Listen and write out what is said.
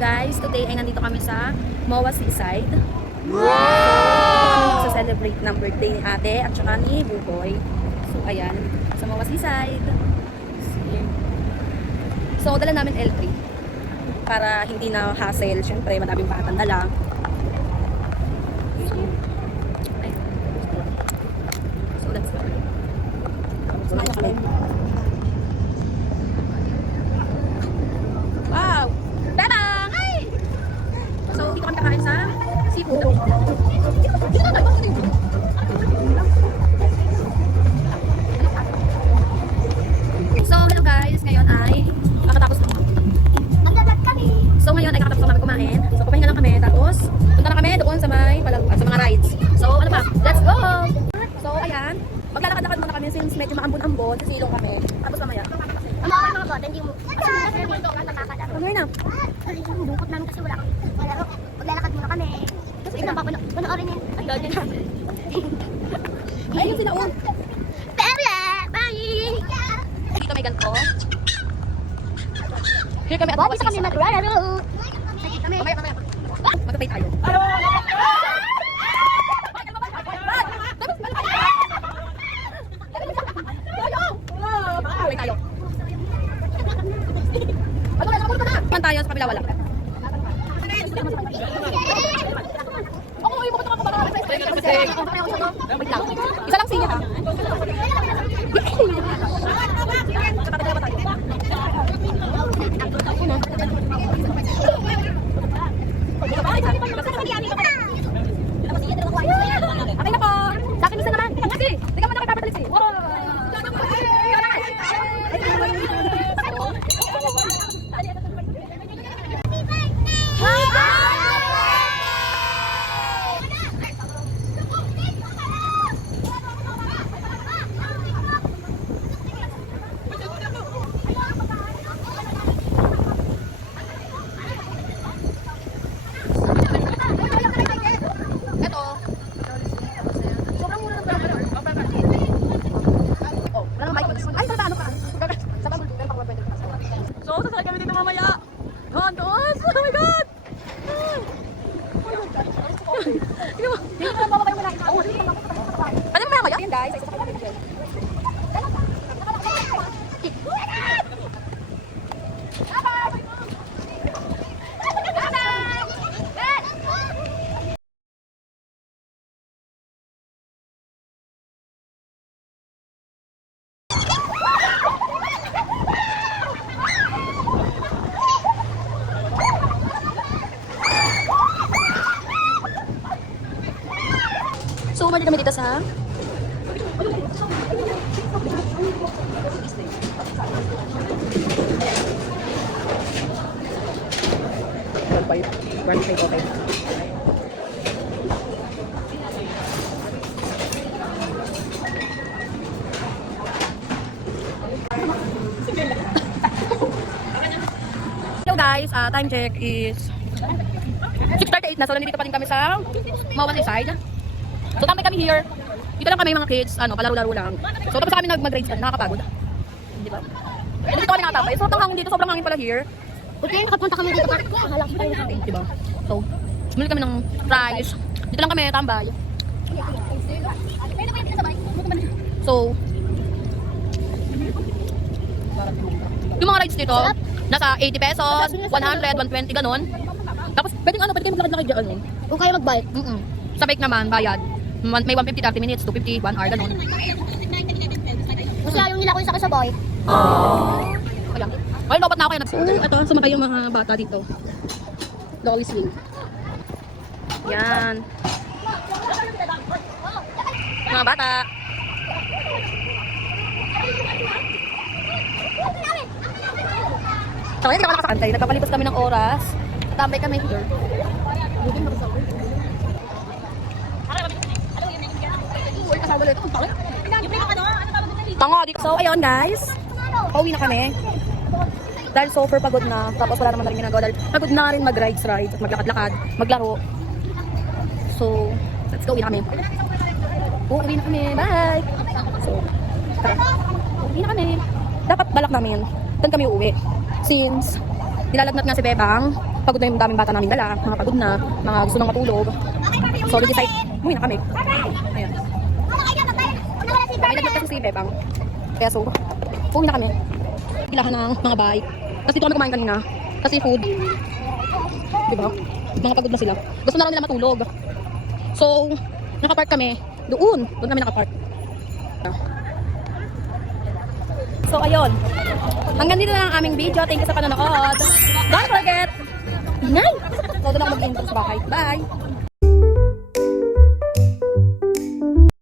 guys, today ay nandito kami sa MOA Seaside. Wow! So, celebrate ng birthday ni ate at saka ni Buboy. So, ayan, sa MOA Seaside. So, dala namin L3 para hindi na hassle. Siyempre, madaming batang dala. So, let's go. Sumaya kami. Wow! Bebang! Hi! So, dito kami kakain sa seafood. Dito na tayo! So, hello guys! Ngayon ay kakatapos na. Magdadag kami. So, ngayon ay kakatapos na kami kumain. So, papahinga lang kami. Tapos, punta na kami doon sa may palaruan, sa mga rides. So, ano ba? Let's go! So, ayan. Maglalakad-lakad muna kami since medyo maambon-ambon. Sa silong kami. Tapos mamaya. Ang mga bata, hindi mo. Kasi hindi mo ito kakakadap. Pag-uwi na. Ang lungkot namin kasi wala kami. Maglalakad muna kami. Tapos ito pa, panoorin niya. Ay, dahil niya. Ay, yung sinaon. Bebe! Bye! Dito may ganito. Here kami at Bawa Bawa sa kami Seaside. maglaro. Sakit kami. Mamaya. Magpapay tayo. Magpapay tayo. Man tayo sa kabila wala. Isa lang sinya ha. Okay na po. Sa akin isa naman. Kasi, di ka man nakapapatalis eh. Ito. Sobrang mura ng pera. Oh, wala nang bike. Ay, ano ka? Sa bagul din pa pwede ka. So, sasakay kami dito mamaya. Hondos! Oh my God! Hindi mo mababay mo na. Ano mo maya? Ayan guys, ay sasakay kami dito. So, umali kami dito sa Hello guys, time check is 6:38 na. So, nandito pa rin kami sa MOA Seaside. So, tambay kami here. Dito lang kami mga kids, palaro-laro lang. So, tapos kami mag-grades kami, nakakapagod. Di ba? Dito kami nakatambay. So, hangin dito, sobrang hangin pala here. Okay, nakapunta kami dito. Akala ko tayo. Di ba? So, bumili kami ng fries. Dito lang kami tambay. So, yung mga rides dito, nasa 80 pesos, 100, 120, ganun. Tapos, pwede kayo maglakad-lakad dyan, Kung kayo mag-bike. Sa bike naman, bayad. May 150, 30 minutes, 250, 1 hour, ganun. Kasi ayaw nila ko yung sakay sa bike. Ayan. Well, dapat na ako yan. Ito, sumakay yung mga bata dito. Dolly swing. Yan. Mga bata. So, ngayon, hindi ako nakasakantay. Nagpapalipas kami ng oras. Tambay kami here. So, ayun guys. Pauwi na kami. Dahil super pagod na. Tapos wala naman na rin ginagawa. Dahil pagod na rin mag-rides ride. Maglakad-lakad. Maglaro. So, let's go. Uwi na kami. Uwi na kami. Bye! So, tara. Uwi na kami. Dapat balak namin. Doon kami uuwi. Since, nilalagnat nga si Bebang. pagod na yung daming bata namin dala, mga pagod na, mga gusto nang matulog. So, decide, umuwi na kami. Ayan. May naglag kasi si Bebang. Kaya so, uuwi na kami. Ilahan ng mga bike. Tapos dito kami kumain kanina. Kasi food. Diba? Mga pagod na sila. Gusto na lang nila matulog. So, nakapark kami. Doon kami nakapark. So, ayun. Hanggang dito na ang aming video. Thank you sa panonood. Don't forget. Ingay! So, doon ako mag-intro sa bahay. Bye!